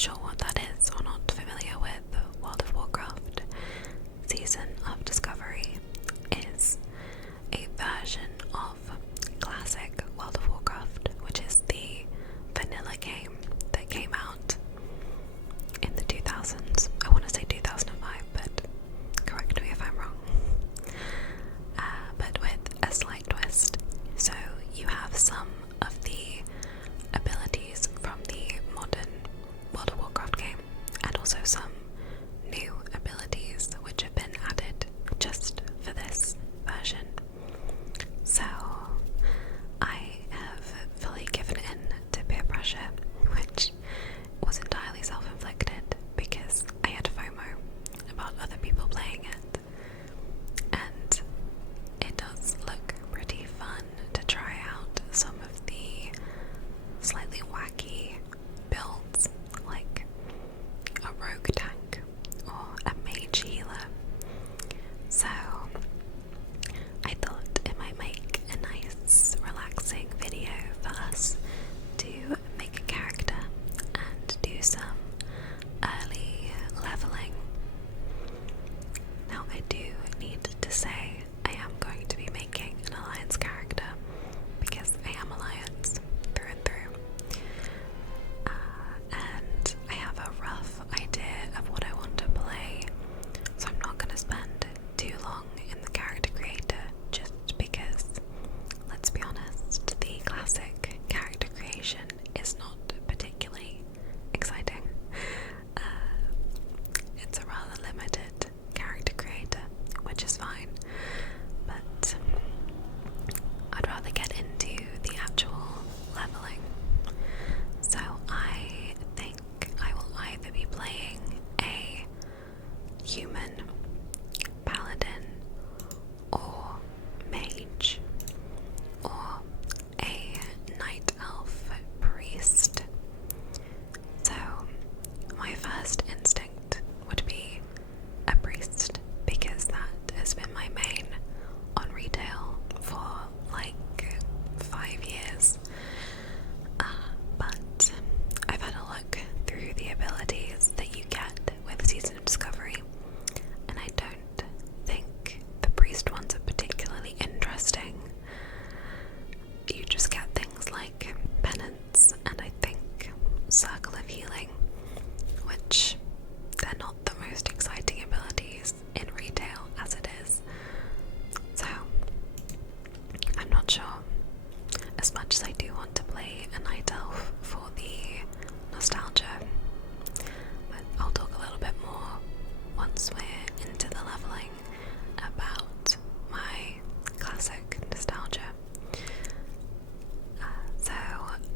sure what that is or not familiar with World of Warcraft, Season of Discovery is a version of classic World of Warcraft, which is the vanilla game that came out in the 2000s. I want to say 2005, but correct me if I'm wrong. But with a slight twist. So you have some of the abilities from the modern World of Warcraft game, and also some new abilities which have been added just for this version. So I have fully given in to peer pressure, which was entirely self-inflicted because I had FOMO about other people playing it, and it does look pretty fun to try out some of the slightly wacky builds, like a rogue tank or a mage healer. So I thought it might make a nice relaxing video for us to make a character and do some early leveling. Now I do need to say I am going to be making an alliance character because I am alliance through and through. And I have a rough idea of what I want to play, so I'm not going to spend too long in the character creator just because, let's be honest, the classic character creation is not particularly exciting. It's a rather limited character creator, which is fine, but I'd rather get into the actual leveling. So I think I will either be playing a human paladin or mage or a night elf priest. So my first instinct would be a priest because that has been my main on retail for like 5 years. But I've had a look through the abilities that you get with Season of Discovery, and I don't think the priest ones are particularly interesting. You just get things like penance and I think circle of healing, which they're not the most exciting abilities in retail as it is. So I'm not sure. As much as I do want to play a night elf for the nostalgia, but I'll talk a little bit more once we're into the leveling about my classic nostalgia. So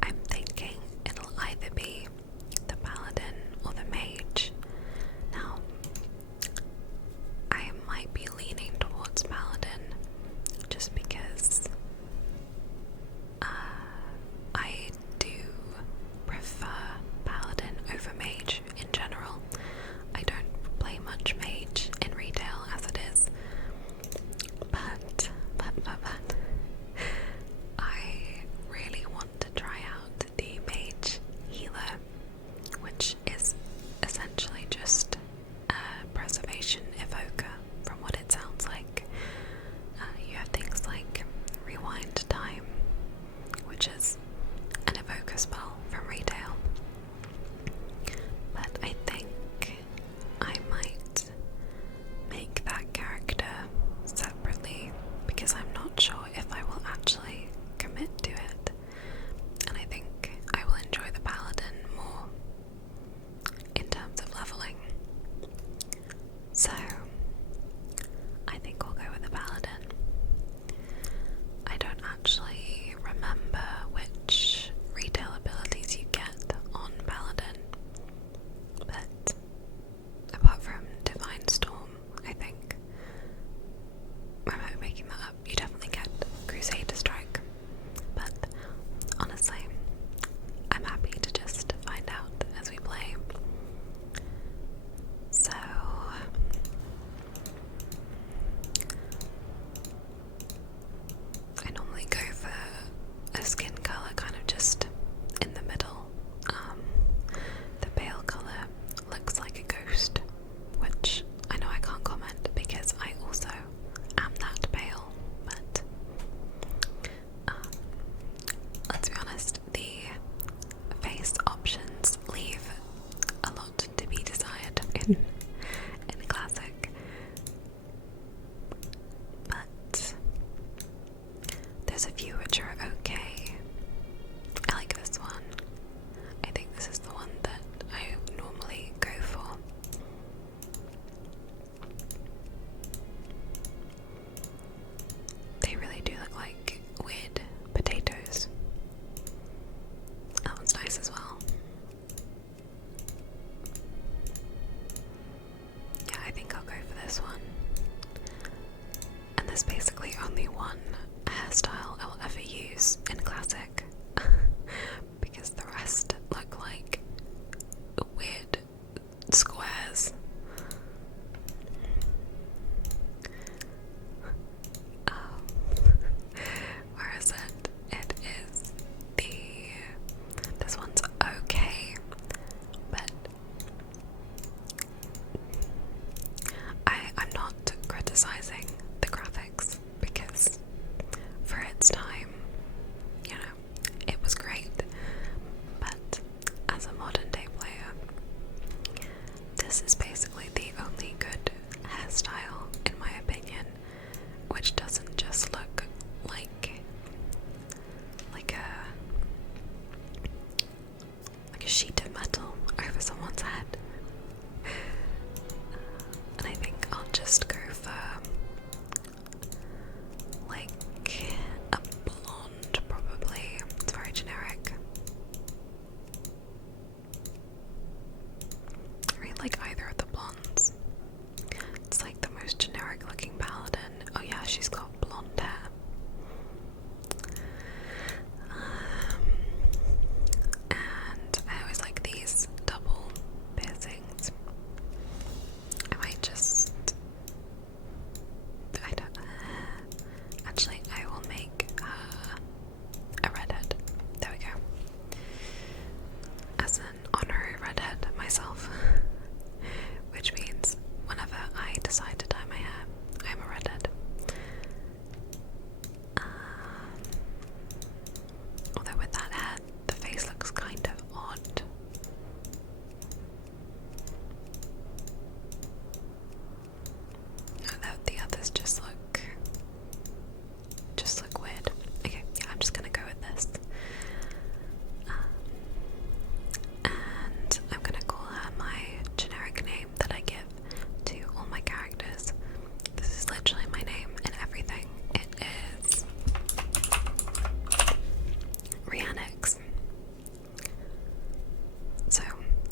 I'm thinking it'll either be the paladin or the mage. this one. And there's basically only one hairstyle I'll ever use in Classic because the rest look like weird squares. Where is it? It is this one's okay, but I'm not criticizing the graphics because for its time, you know, it was great. But as a modern day player, this is basically the only good hairstyle in my opinion, which doesn't just look like a sheet of metal over someone's head. And I think I'll just go for like a blonde, probably. It's very generic. I really like either of the blondes. It's like the most generic looking paladin. Oh yeah, she's got blonde hair. And I always like these double piercings. I might just... I don't... Actually, I will make a redhead. There we go. As an honorary redhead myself. Which means whenever I decide to dye my hair, I'm a redhead. Although with that hair, the face looks kind of odd. No, the others just look weird. Okay, yeah, I'm just gonna go with this. And I'm gonna call her my generic name that I give to all my characters. This is literally my name and everything. It is Rhiannix. So,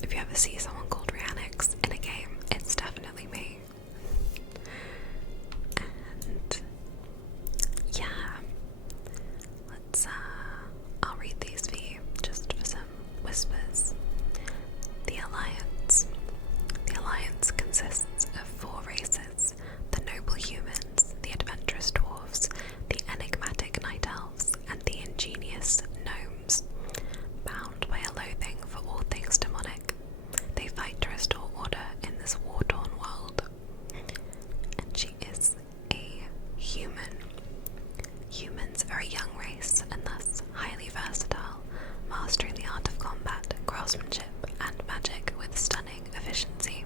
if you ever see someone called Rhiannix in a game, it's definitely me. And yeah, let's I'll read these for you just for some whispers. The Alliance. The Alliance consists of 4 races: the noble humans, the adventurous dwarves, the enigmatic night elves, and the ingenious gnomes. Bound by a loathing for all things demonic, they fight to restore order in this war-torn world. And she is a human. Humans are a young race and thus highly versatile, mastering the art of combat, craftsmanship, and magic with stunning efficiency.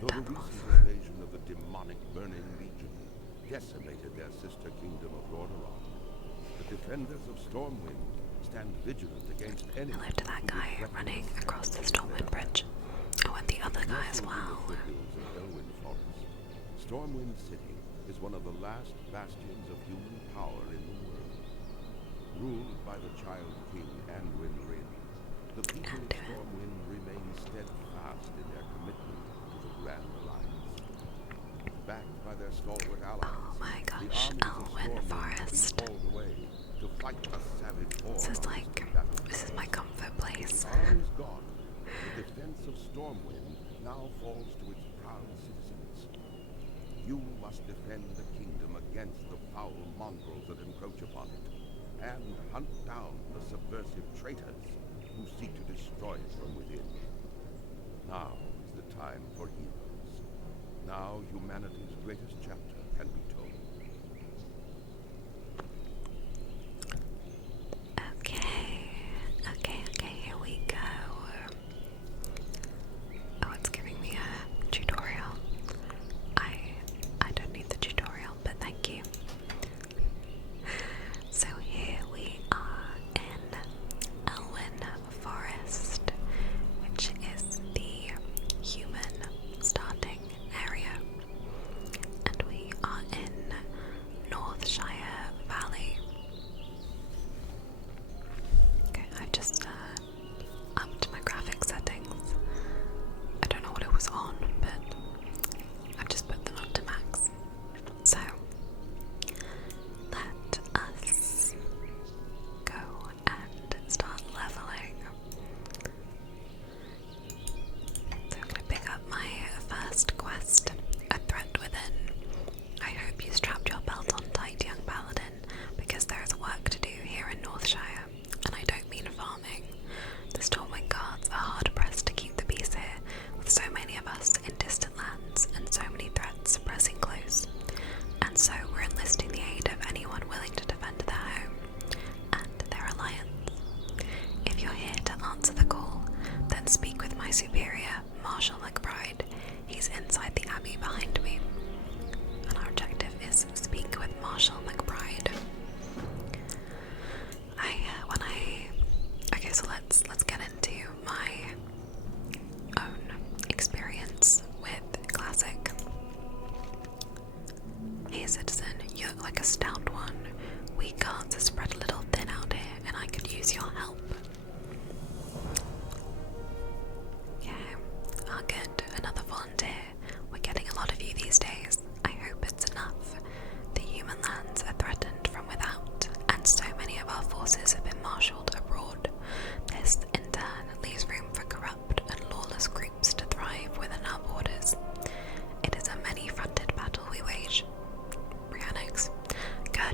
Though the recent invasion of the demonic Burning Legion decimated their sister kingdom of Lordaeron, the defenders of Stormwind stand vigilant against enemies. Hello to that guy running across the Stormwind Bridge. Oh, and the other guy as well. In the foothills of Elwynn Forest, Stormwind City is one of the last bastions of human power in the world. Ruled by the Child King Anduin Rin, the people of Stormwind remain steadfast in their commitment to the Grand Alliance. Backed by their stalwart allies, Oh my gosh, Elwynn Forest. To fight the savage This is my comfort place. With armies gone, the defense of Stormwind now falls to its proud citizens. You must defend the kingdom against the foul mongrels that encroach upon it, and hunt down the subversive traitors who seek to destroy it from within. Now is the time for heroes. Now humanity's greatest chapter can be told. Okay, here we go. Oh, it's giving me a tutorial. I don't need the tutorial, but thank you. So here we are in Elwynn Forest, which is the human starting area. And we are in Northshire Valley. Okay, I've just upped my graphic settings. I don't know what it was on, but I've just put them up to max. So, let us go and start leveling. So I'm going to pick up my first quest, A Threat Within. I hope you strapped your belt on tight, young paladin, because there is work to do here in Northshire, and I don't mean farming. The Stormwind guards are hard-pressed to keep the peace here, with so many of us in distant lands and so many threats pressing close. And so we're enlisting the aid of anyone willing to defend their home and their alliance. If you're here to answer the call, then speak with my superior, Marshal McBride. He's inside the abbey behind me. And our objective is speak with Marshal McBride. Okay, so let's get into my own experience with Classic. Hey citizen, you're like a stout one. We guards are spread a little thin out here, and I could use your help. Yeah, good. Another volunteer. We're getting a lot of you these days. I hope it's enough. The human lands are threatened from without, and so many of our forces have been marshalled abroad. This, in turn, leaves room for corrupt and lawless groups to thrive within our borders. It is a many-fronted battle we wage. Briannex. Good.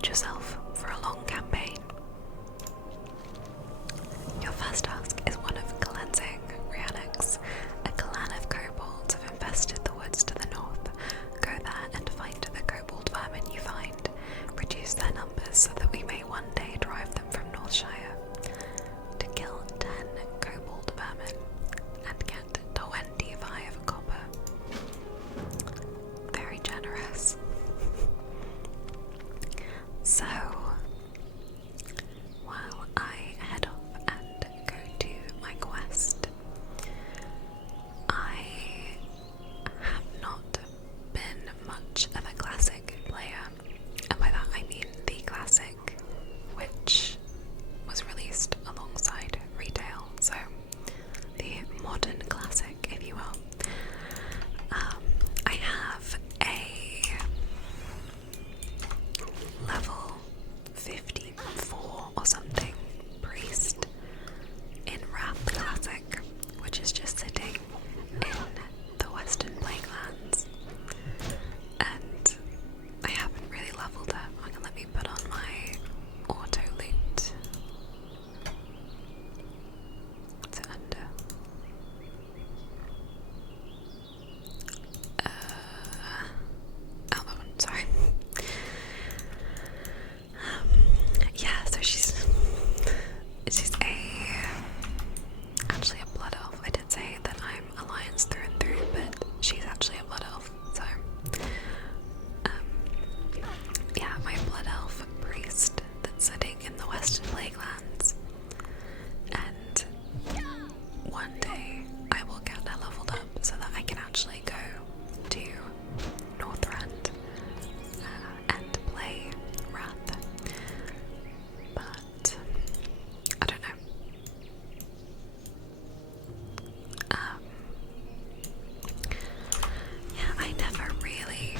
one day I will get her leveled up so that I can actually go to Northrend and play Wrath. But I don't know. Yeah, I never really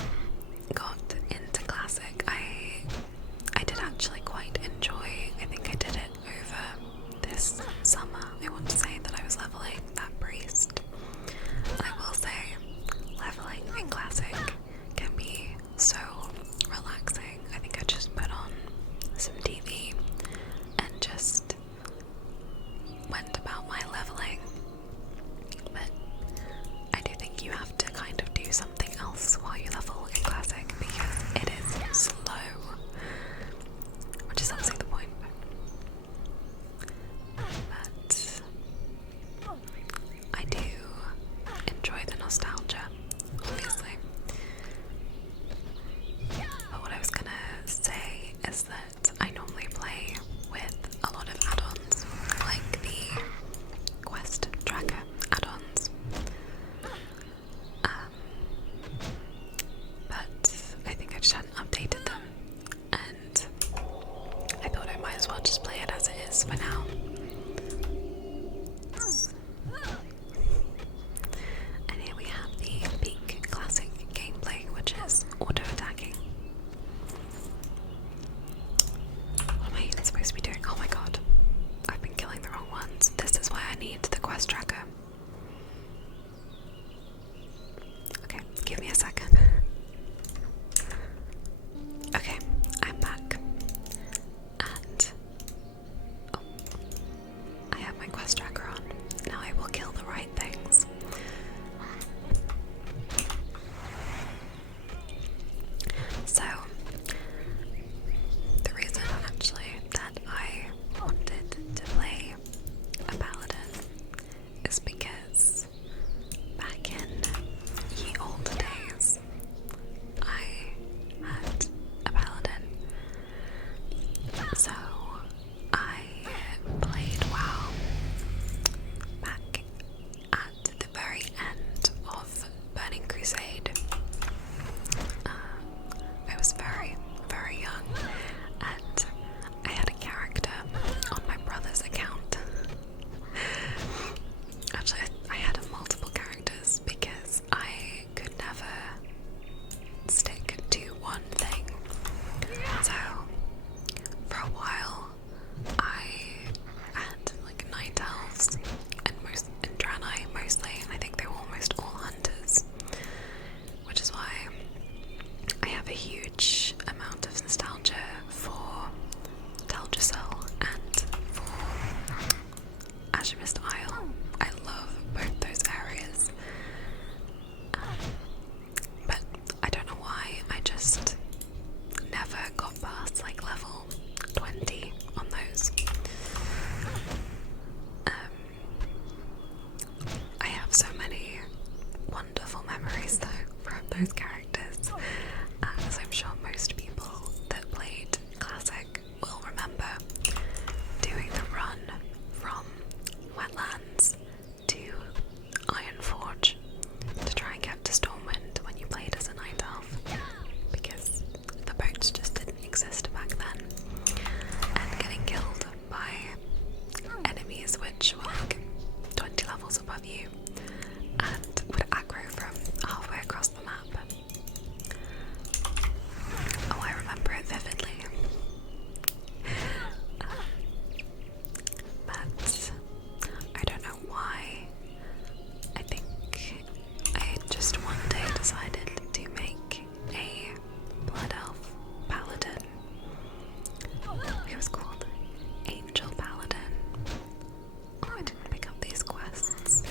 got into Classic. I did actually quite enjoy, I think I did it over this summer. I want to say that I was leveling that priest. I will say, leveling in Classic can be so relaxing. I think I just put on some TV and just went about my leveling. But I do think you have to kind of do something else while you level in Classic because it is slow, which is obviously the point. But I do enjoy the nostalgia, obviously. But what I was gonna say is that I normally play with a lot of add-ons, like the quest tracker add-ons. But I think I just hadn't updated them, and I thought I might as well just play it as it is for now. And here we have the peak classic gameplay, which is auto-attacking. What am I even supposed to be doing? Oh my god, I've been killing the wrong ones. This is why I need the quest tracker. Okay, give me a second. Okay, I'm back. And oh, I have my quest tracker on. Now I will kill the right things. So, the reason actually that I wanted to play a paladin is because back in ye old days, I had a paladin. So I played WoW back at the very end of Burning Crusade. I was very, very young, and I had a character on my brother's account. Actually, I had multiple characters because I could never stick to one thing. So, for a while, I had like night elves and Draenei mostly, and I think they were almost all hunters, which is why I have a huge amount of nostalgia for Teldrassil and for Azurist Isle. I love both those areas. But I don't know why, I just never got past like level 20 on those. I have so many wonderful memories though from those characters, as I'm sure most people that played Classic will remember doing the run from Wetlands to Ironforge to try and get to Stormwind when you played as a night elf, because the boats just didn't exist back then, and getting killed by enemies which were like 20 levels above you and would aggro from halfway across the map. Oh, I remember it vividly. But I don't know why. I think I just one day decided to make a Blood Elf Paladin. It was called Angel Paladin. Oh, I didn't pick up these quests.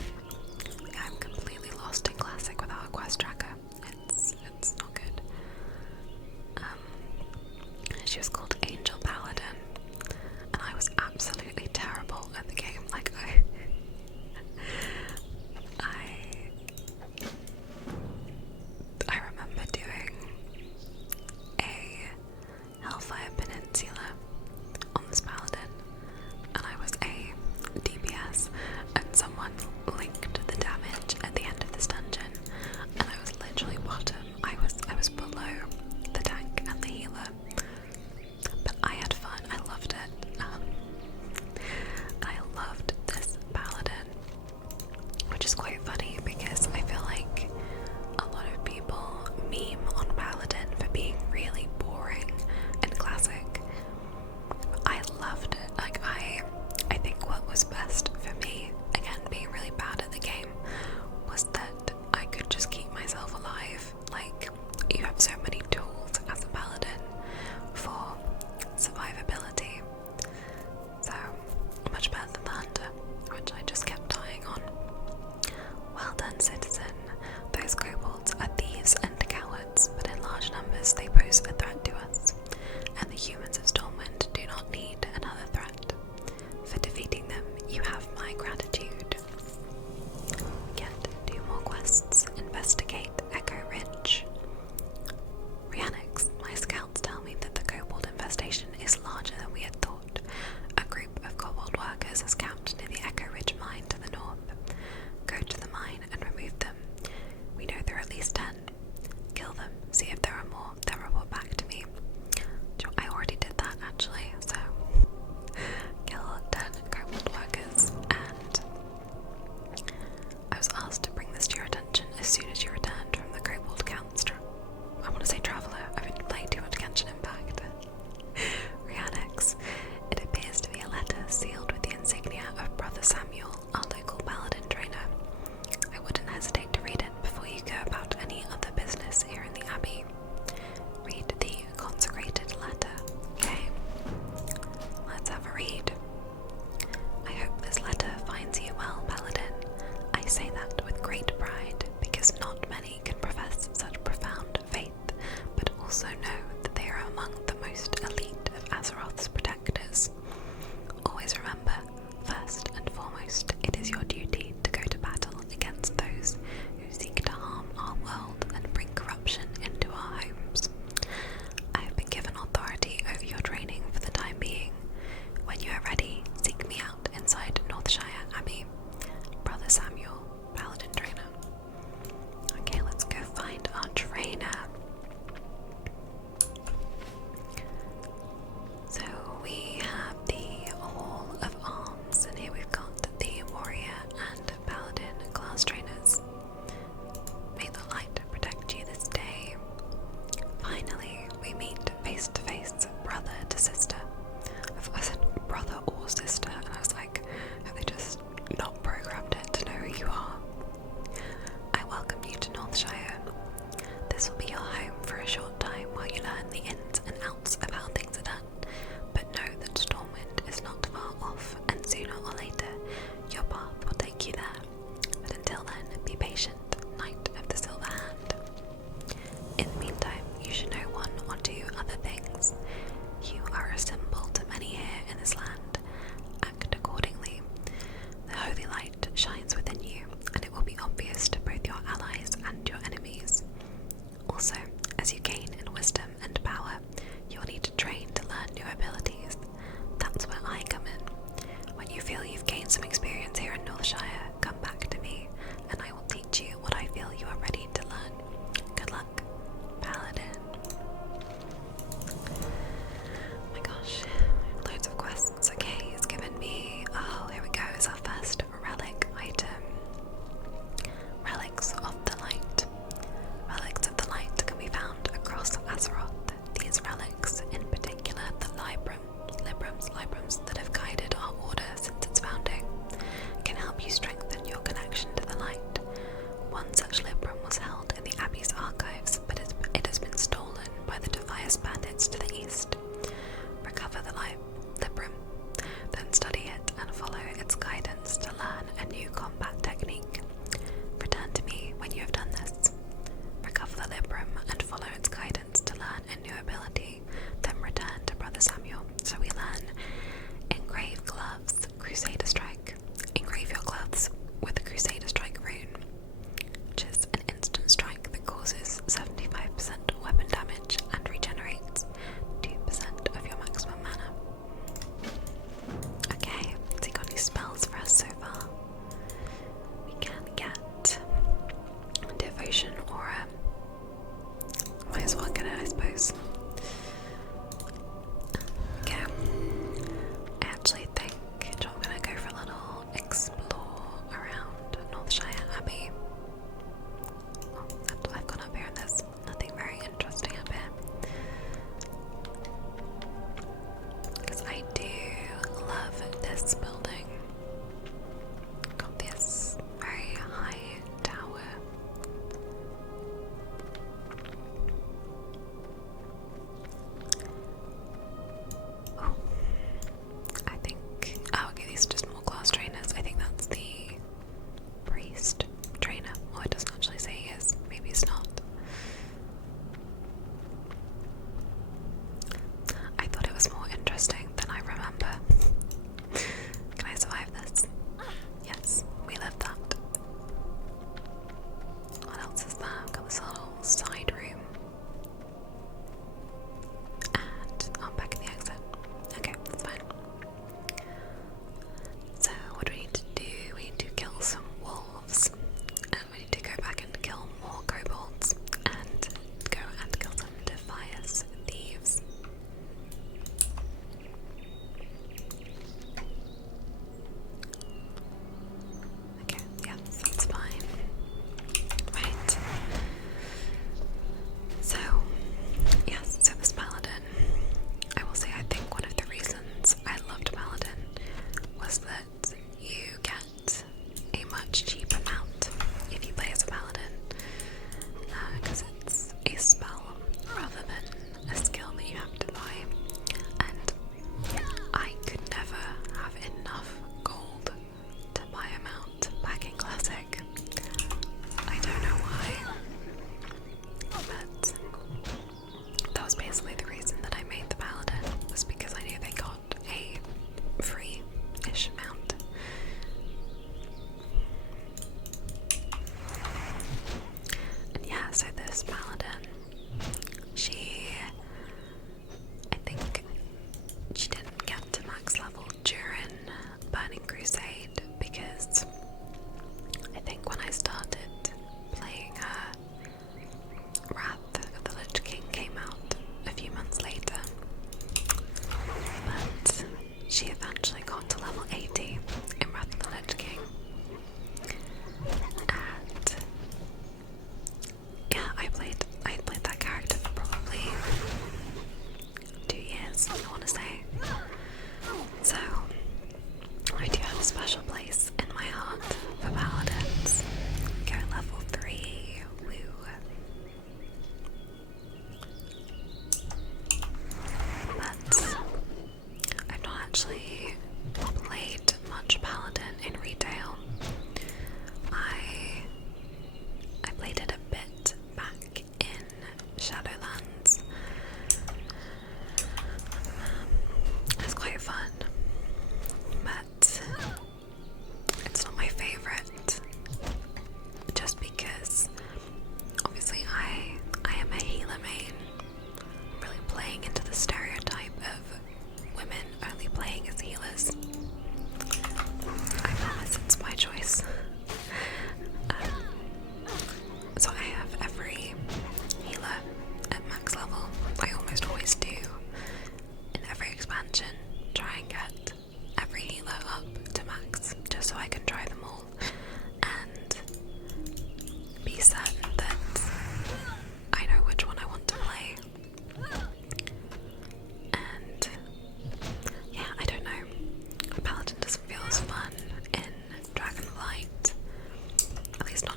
citizen. Those kobolds are thieves and cowards, but in large numbers they pose a threat to us, and the humans of Stormwind do not need another threat. For defeating them, you have my gratitude. Get 2 more quests. Investigate Echo Ridge. Rhiannox, my scouts tell me that the kobold infestation is larger than we had thought. A group of kobold workers is camped near the Echo Ridge mine to the north. Go to the mine and remove them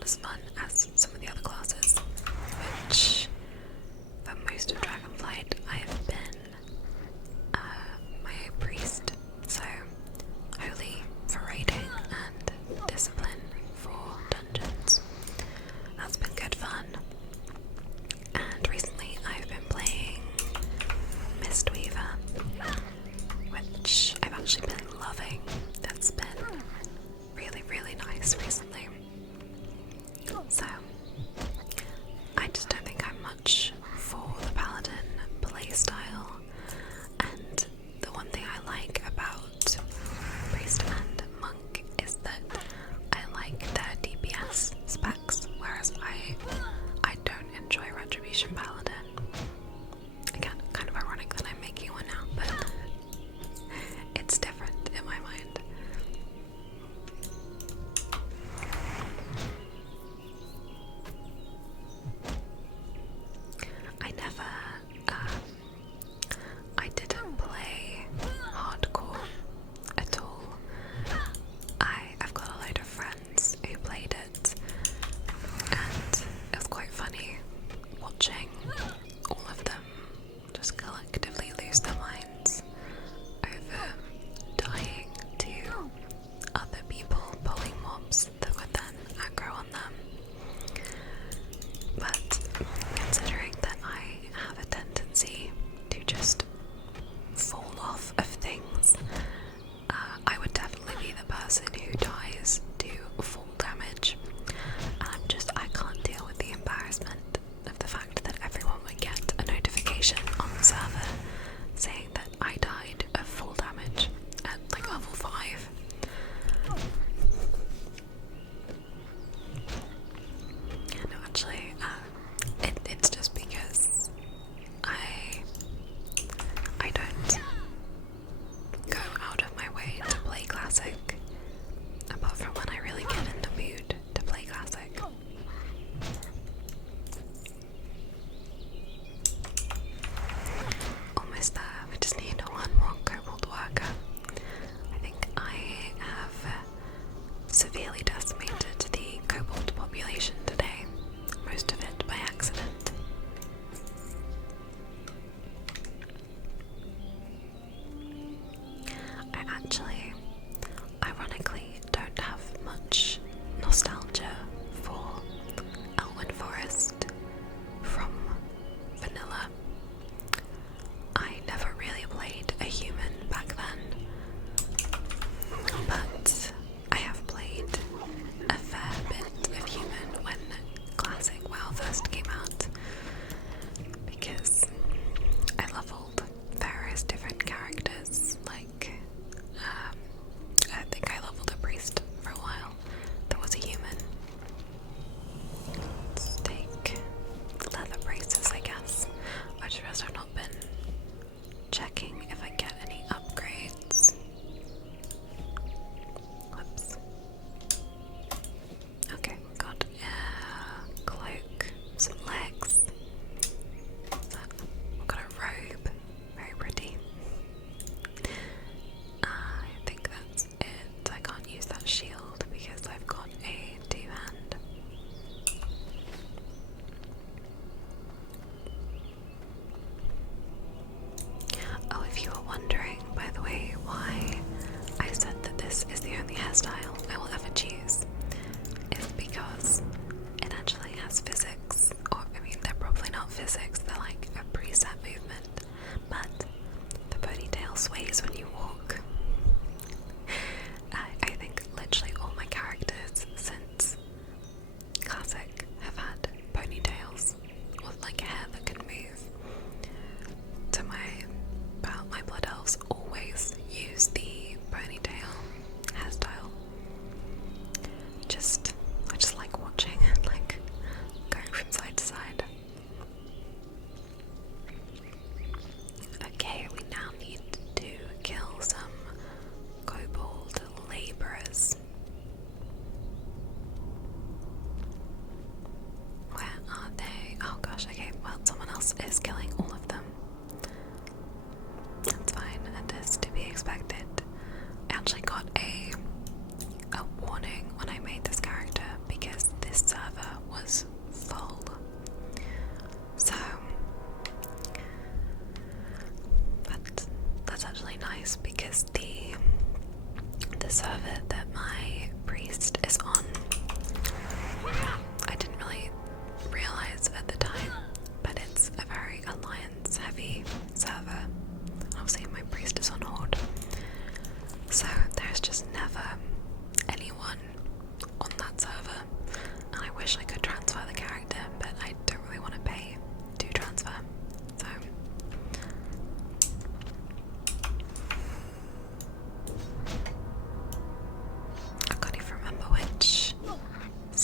as fun as some of the other classes, which for most of Dragonflight I have been my priest, so holy for raiding and discipline for dungeons. That's been good fun. And recently I've been playing Mistweaver, which I've actually been loving. That's been really, really nice recently. So, I just don't think I'm much for the paladin playstyle, and the one thing I like about priest and monk is that I like their DPS specs, whereas I don't enjoy Retribution Paladin. Again, kind of ironic that I'm making one now, but it's different in my mind. I didn't play hardcore at all. I've got a load of friends who played it,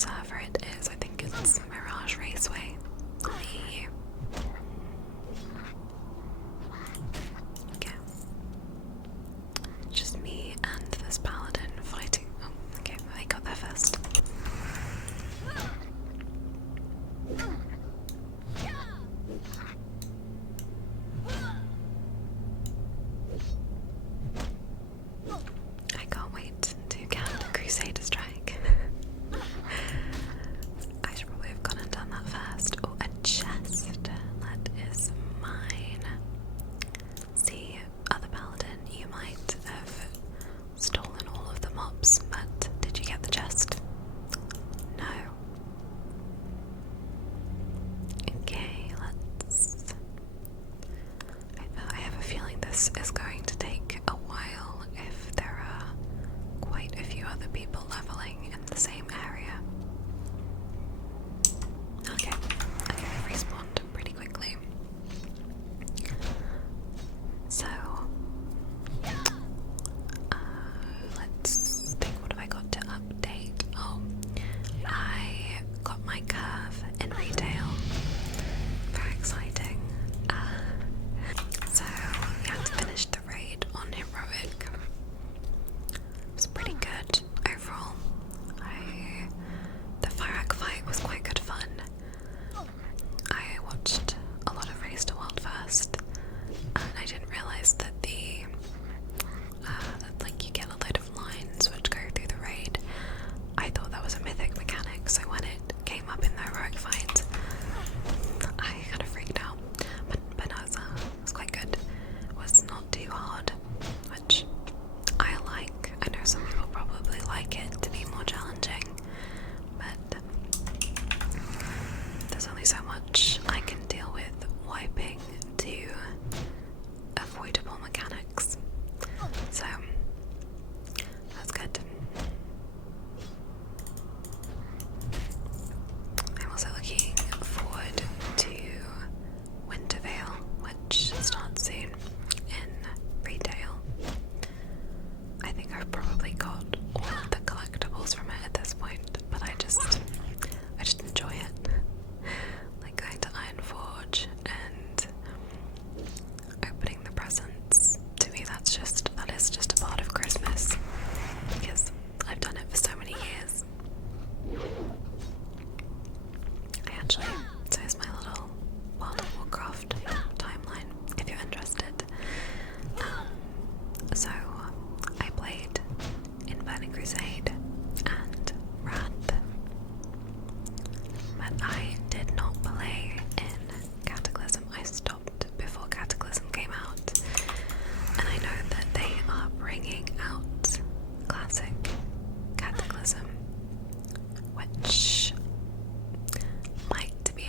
server it is. I think it's Mirage Raceway on the EU. Okay. Just me and this paladin fighting. Oh, okay, I got there first. I can't wait to get a Crusader Strike. I should probably have gone and done that first. Oh, a chest. That is mine. See, other paladin, you might have stolen all of the mobs, but did you get the chest? No. Okay, let's... I have a feeling this is going to take a while if there are quite a few other people leveling in the same area. Okay, I respawned pretty quickly. So, let's think, what have I got to update? Oh, I got my curve in retail. Very exciting. So, we had to finish the raid on Heroic. It was pretty good overall. The Firak fight was quite good fun. I watched a lot of Race to World first, and I didn't realise that like you get a load of lines which go through the raid. I thought that was a mythic mechanic, so when it came up in the Heroic fight, I kind of freaked out. But no, it was quite good. It was not too hard, which I like. I know some people probably like it to be more challenging, but there's only so much I can deal with wiping to avoidable mechanics. So that's good. I'm also looking forward to Wintervale, which starts soon in retail. I think I've probably got all of the collectibles from it at this point, but I just enjoy it. Like going to Ironforge and opening the presents. To me, that is just a part of Christmas, because I've done it for so many years. So here's my little World of Warcraft timeline, if you're interested. So I played in Burning Crusade and Wrath, but I did not play in Cataclysm. I stopped before Cataclysm came out, and I know that they are bringing out Classic Cataclysm, which might be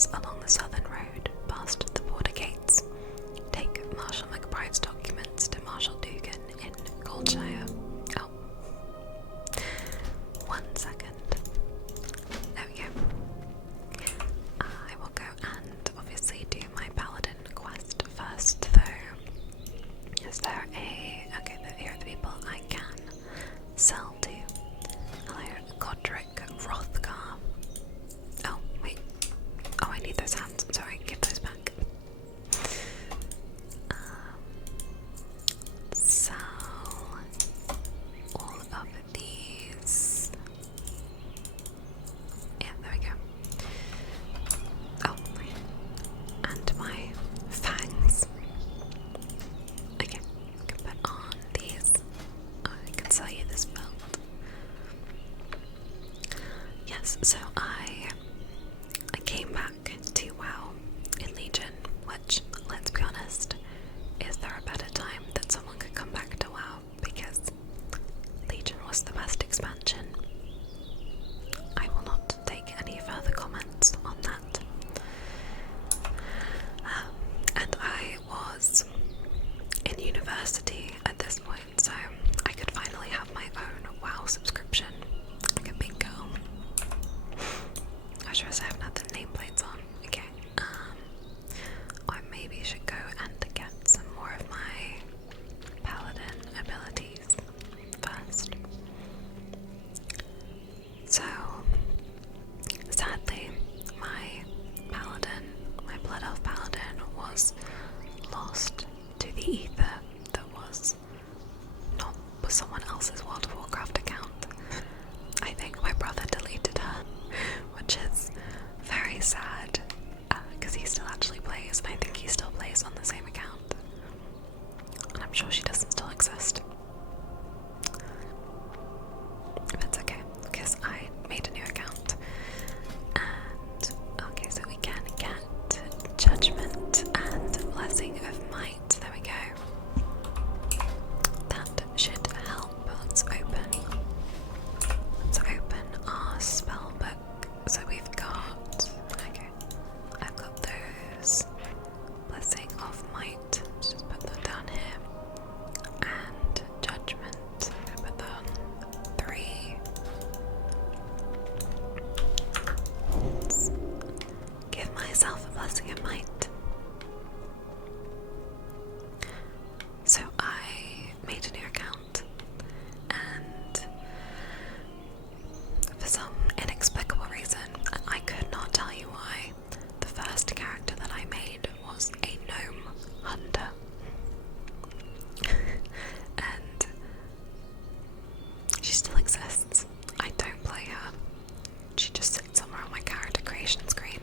is along the southern road, past the border gates. Take Marshal McBride's documents to Marshal Dugan in Goldshire. Oh. 1 second. There we go. I will go and obviously do my paladin quest first, though. Is there a... okay, here are the people I can sell to. Hello, Godric Rothgar. Oh, wait. Oh, I need those hands. I'm sorry, give those back. Sell all of these. Yeah, there we go. Oh, and my fangs. Okay, I can put on these. Oh, I can sell you this belt. Yes, so I came back to WoW in Legion, which, let's be honest, is there a better time that someone could come back to WoW? Because Legion was the best expansion. I will not take any further comments on that. And I was in university at this point, so I could finally have my own WoW subscription, like a big girl. I sure as I haven't had the nameplates on. Okay, I maybe should go and get some more of my paladin abilities first. So, sadly, my paladin, my blood elf paladin, was lost to the ether that was not someone else's World of Warcraft account. I think my brother deleted her, which is very sad, because he still actually plays, and I think he still plays on the same account. And I'm sure she doesn't still exist. But it's okay, because I made a new account. And, okay, so we can get Judgment and Blessing of Might. There we go. That should help. Let's open our spell book. So we've got, okay, I've got those. Blessing of Might. Just put that down here. And Judgment. I'm gonna put that on 3. Let's give myself a Blessing of Might. So I made a new account, and for some inexplicable reason, I could not tell you why, the first character that I made was a gnome hunter. And she still exists. I don't play her. She just sits somewhere on my character creation screen.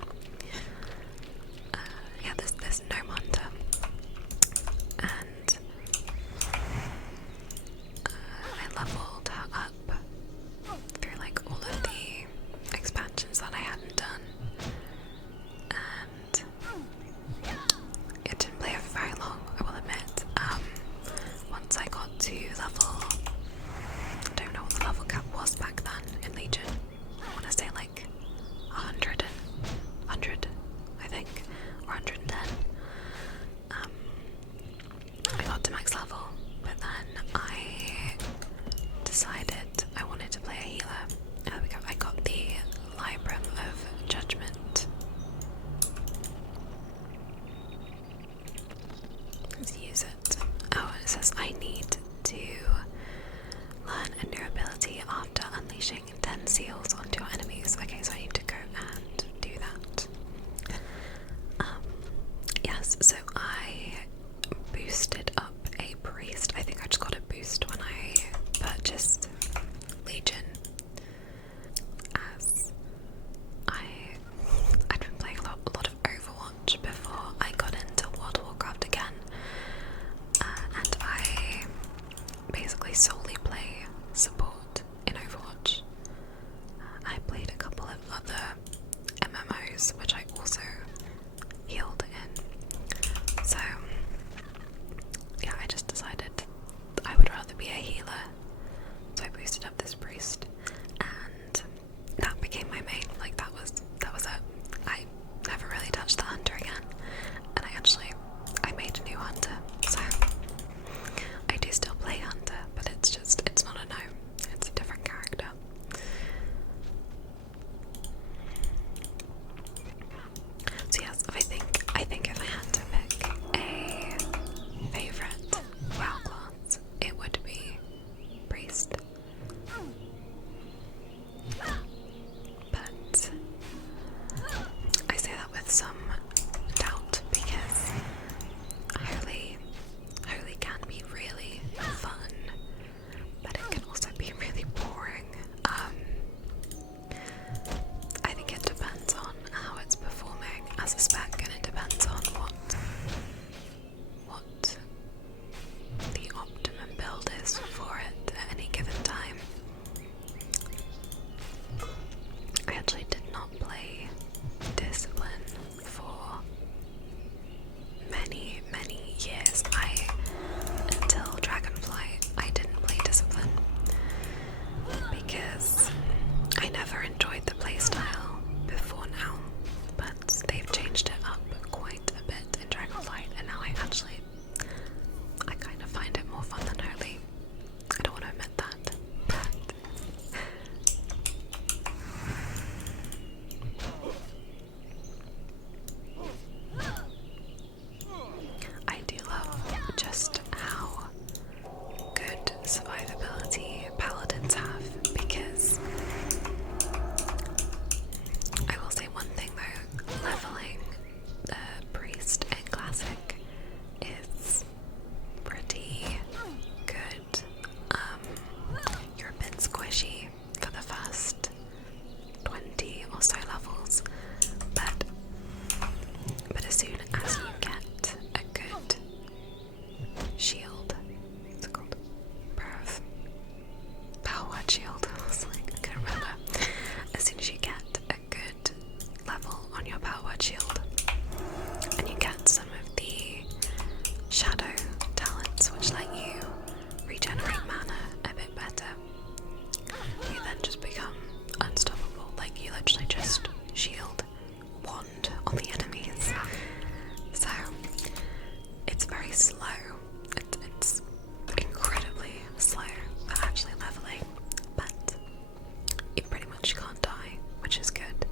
with some doubt because holy can be really fun, but it can also be really boring. I think it depends on how it's performing as a spec, and it depends on what the optimum build is for it at any given time. I actually did not play Discipline for many years. Until Dragonflight, I didn't play Discipline because I never enjoyed the playstyle before now, but they've changed it up quite a bit in Dragonflight, and now I kind of find it more fun than Holy. I don't want to admit that, but I do love just how good survivability paladins have, because I will say one thing though, leveling the priest in Classic is pretty good. You're a bit squishy for the first 20 or so levels, but as soon as you get a good shield, what's it called? Power word shield. I was like, I can't remember. As soon as you get a good level on your power word shield, and you get some of the shadow talents which let you regenerate mana a bit better, you then just become unstoppable. Like, you literally just shield wand on the enemies. So it's very slow. It's incredibly slow at actually leveling, but you pretty much can't die, which is good.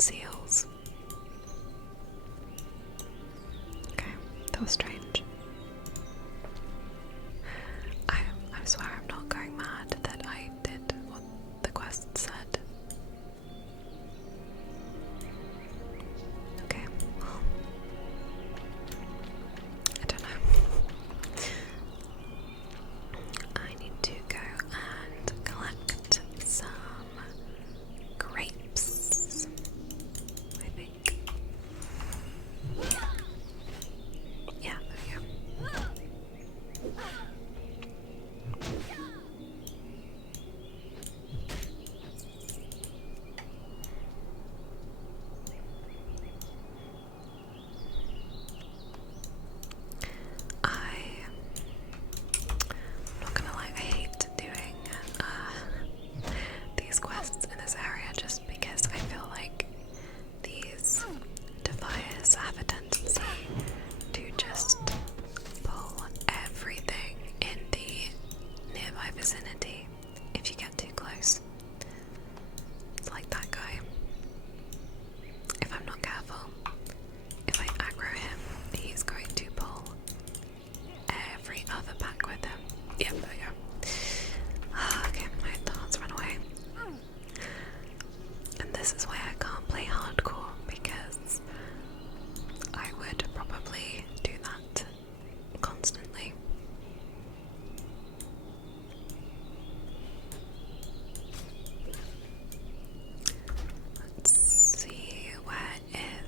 seals. Okay, that was strange. I swear I'm not going mad that I did what the quest said. Okay, well, I don't know. I need to go and collect some grapes, I think. Yeah, there we go. I'm not gonna lie, I hate doing these quests in this area just because I feel like these defiers have a tendency to just pull everything in the nearby vicinity if you get too close. It's like that guy. If I'm not careful, if I aggro him, he's going to pull every other pack with him. Yep, there we go. Okay, my thoughts run away. And this is why I can't play hardcore, because I would probably do that constantly. Let's see, where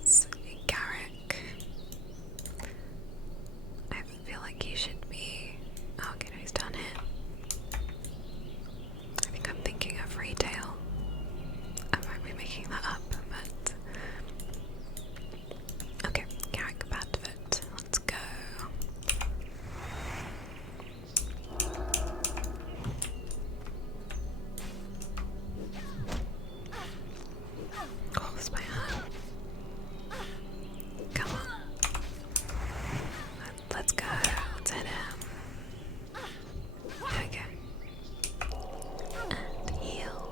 is Garrick? I feel like he should be. Oh, okay, no, he's down here. I think I'm thinking of retail. I might be making that up, but okay, Garrick Badfoot. Let's go. Oh, it's my hand. Come on. Let's go. Let's hit him. There we go. And heal.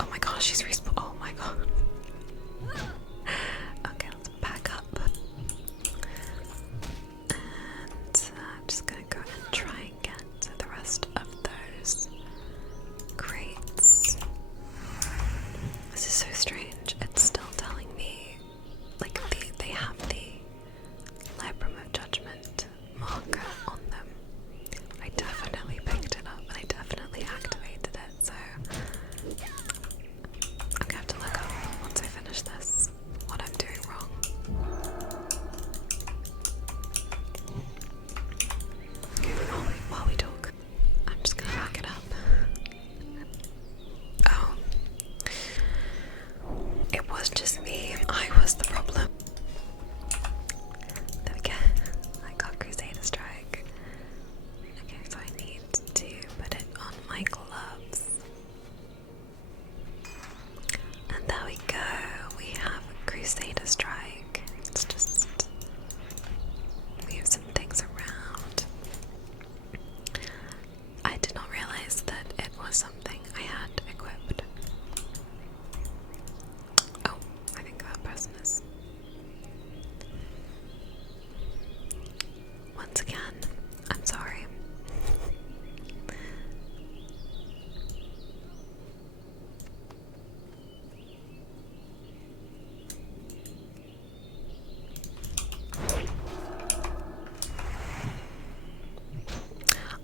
Oh my gosh, she's respawned. Oh my god. Okay, let's back up. And I'm just gonna go and try and get the rest of those crates. This is so strange. It's still telling me, like, they have the Librum of Judgment marker on them. I definitely picked it up and I definitely activated it, so I'm gonna have to look up once I finish this what I'm doing wrong. Okay, while we talk, I'm just gonna back it up. Oh. It was just me. I was the problem. There we go. I got Crusader Strike. Okay, so I need to put it on my gloves. And there we go. We have Crusader Strike. Let's just move some things around. I did not realize that it was something I had equipped. Oh, I think that person is. Once again, I'm sorry.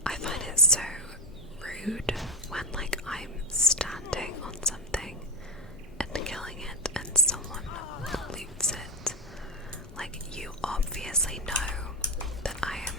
I find it so rude when, like, I'm standing on something and killing it and someone loots it. Like, you obviously know that I am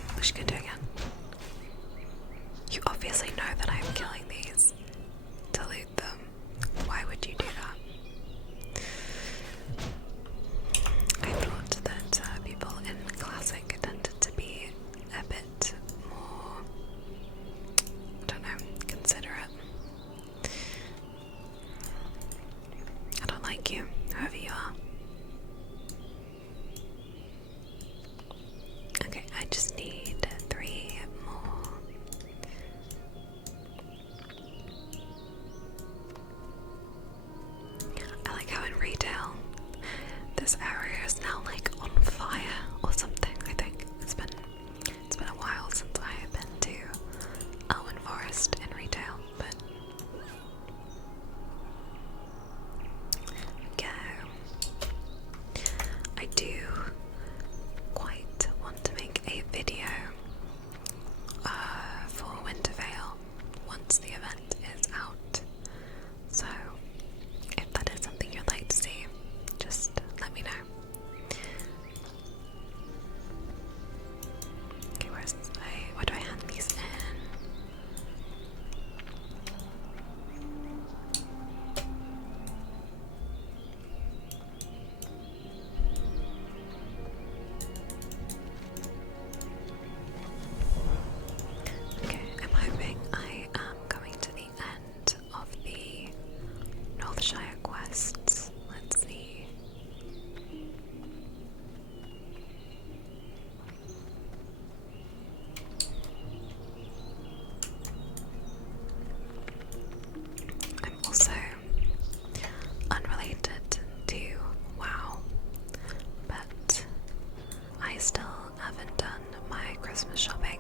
Christmas shopping.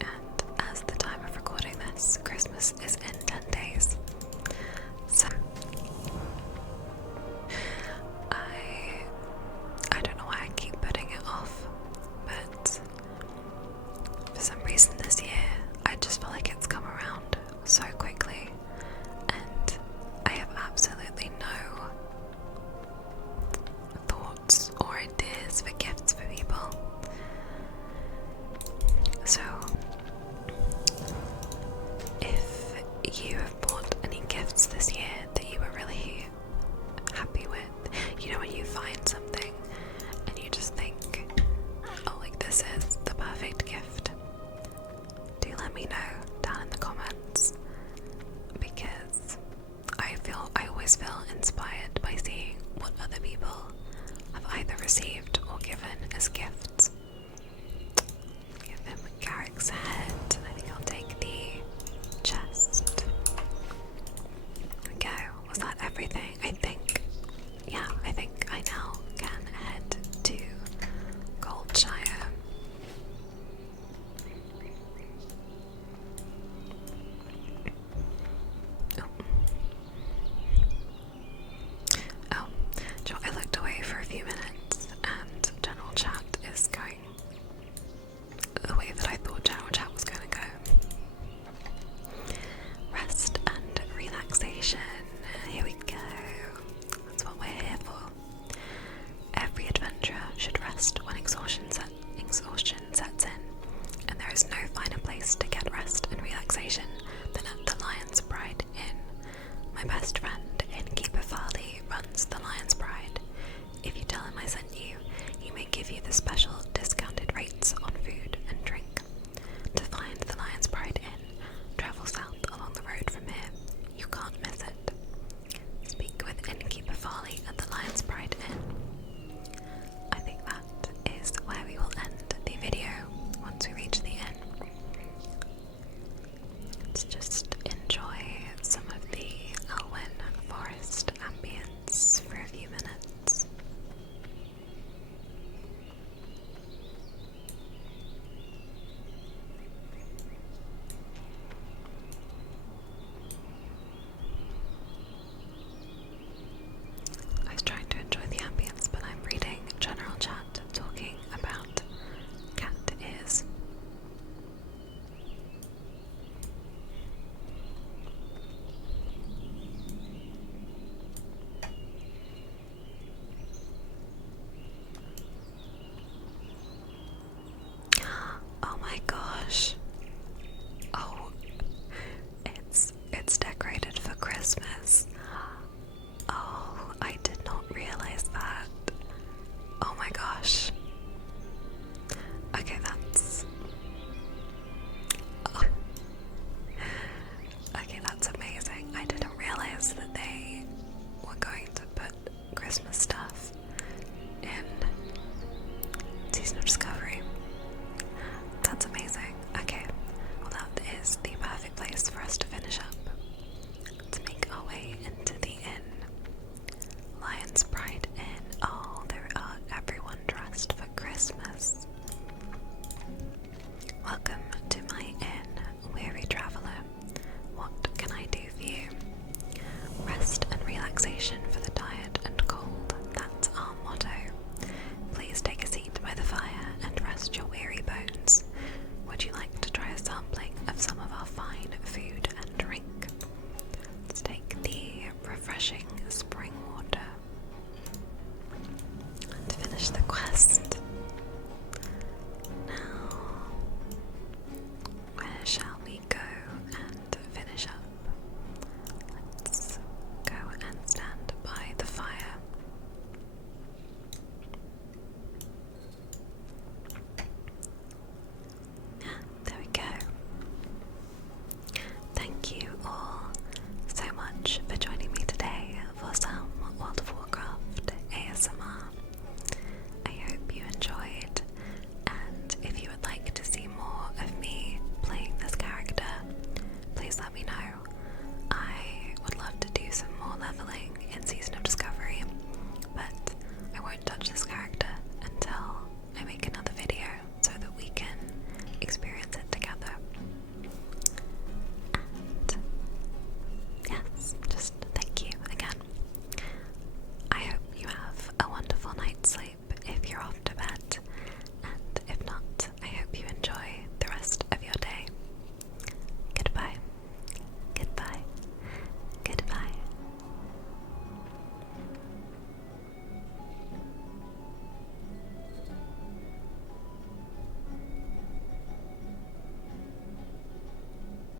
And as the time of recording this, Christmas is in 10 days. So I don't know why I keep putting it off, but for some reason this year I just feel like it's come around so quickly, and I have absolutely no thoughts or ideas for gifts for people. So if you have bought any gifts this year that you were really happy with, you know when you find something and you just think, oh, like this is the perfect gift, do let me know down in the comments, because I always feel inspired by seeing what other people have either received or given as gifts. Give him Garrick's head. I think I'll take the chest. There we go. Was that everything? I think. Yeah, I think I now can head to Goldshire. Oh, Joe, I looked away for a few minutes and general chat is going the way that I thought general chat was going to go. Rest and relaxation. Here we go. That's what we're here for. Every adventurer should rest when exhaustion sets in, and there is no finer place to get rest and relaxation than at the Lion's Pride Inn. My best friend, innkeeper Farley, runs the Lion's Pride. If you tell him I sent you, he may give you the special discounted rates on food and drink. To find the Lion's Pride Inn, travel south along the road from here. You can't miss it. Speak with innkeeper Farley at the Lion's Pride Inn. I think that is where we will end the video once we reach the inn. Let's just enjoy some of the Elwynn Forest ambience for a few minutes. I was trying to enjoy the ambience, but I'm reading general chat talking about cat ears. Oh my gosh. Oh, it's decorated for Christmas. Oh, I did not realize that. Oh my gosh. Okay, okay, that's amazing. I didn't realize that they were going to put Christmas stuff in Season of Discovery. That's amazing. Okay, well that is the perfect place for us to finish up. Let's make our way into the inn. Lion's Pride Inn. Oh, there are everyone dressed for Christmas. Welcome to my inn, weary traveller. What can I do for you? Rest and relaxation for the tired and cold. That's our motto. Please take a seat by the fire and rest your weary bones. Would you like to try a sampling of some of our fine food and drink? Let's take the refreshing spring water and finish the quest. Now, where shall we go and finish up? Let's go and stand by the fire. There we go. Thank you all so much for joining me today for some World of Warcraft ASMR. I hope you enjoyed, and if you would like to see more of me playing this character, please let me know. I would love to do some more leveling in Season of Discovery, but I won't touch this character until I make an